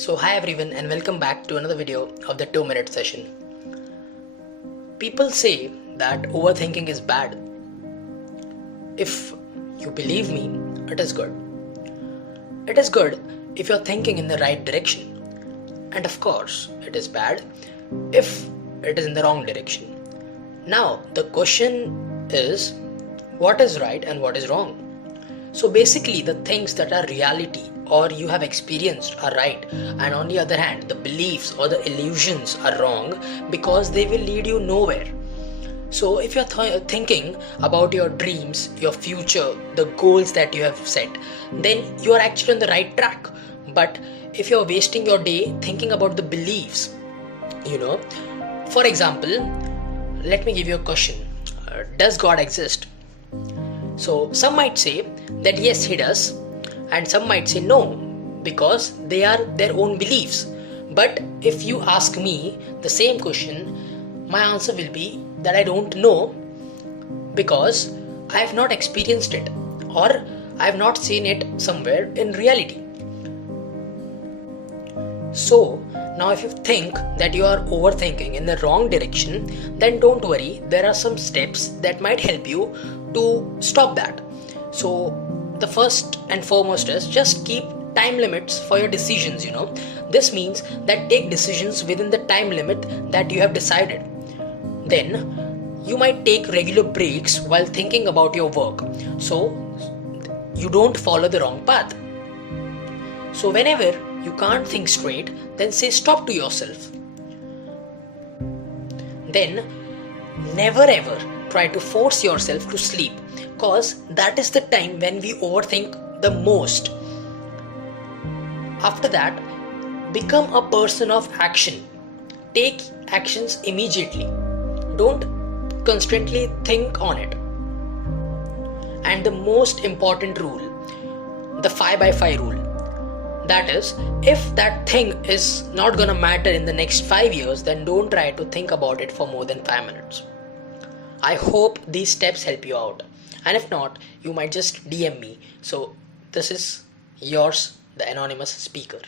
So hi everyone and welcome back to another video of the 2-minute session. People say that overthinking is bad. If you believe me, it is good. It is good if you're thinking in the right direction. And of course, it is bad if it is in the wrong direction. Now, the question is, what is right and what is wrong? So basically, the things that are reality or you have experienced are right, and on the other hand, the beliefs or the illusions are wrong because they will lead you nowhere. So if you're thinking about your dreams, your future, the goals that you have set, then you are actually on the right track. But if you're wasting your day thinking about the beliefs, for example, let me give you a question. Does God exist? So some might say that yes, he does, and some might say no, because they are their own beliefs. But if you ask me the same question, my answer will be that I don't know, because I have not experienced it or I have not seen it somewhere in reality. So now if you think that you are overthinking in the wrong direction, then don't worry, there are some steps that might help you to stop that. So the first and foremost is just keep time limits for your decisions. This means that take decisions within the time limit that you have decided. Then you might take regular breaks while thinking about your work, so you don't follow the wrong path. So whenever you can't think straight, then say stop to yourself. Then never ever try to force yourself to sleep, cause that is the time when we overthink the most. After that, become a person of action. Take actions immediately. Don't constantly think on it. And the most important rule, the 5x5 rule. That is, if that thing is not gonna matter in the next 5 years, then don't try to think about it for more than 5 minutes. I hope these steps help you out. And if not, you might just DM me. So this is yours, the anonymous speaker.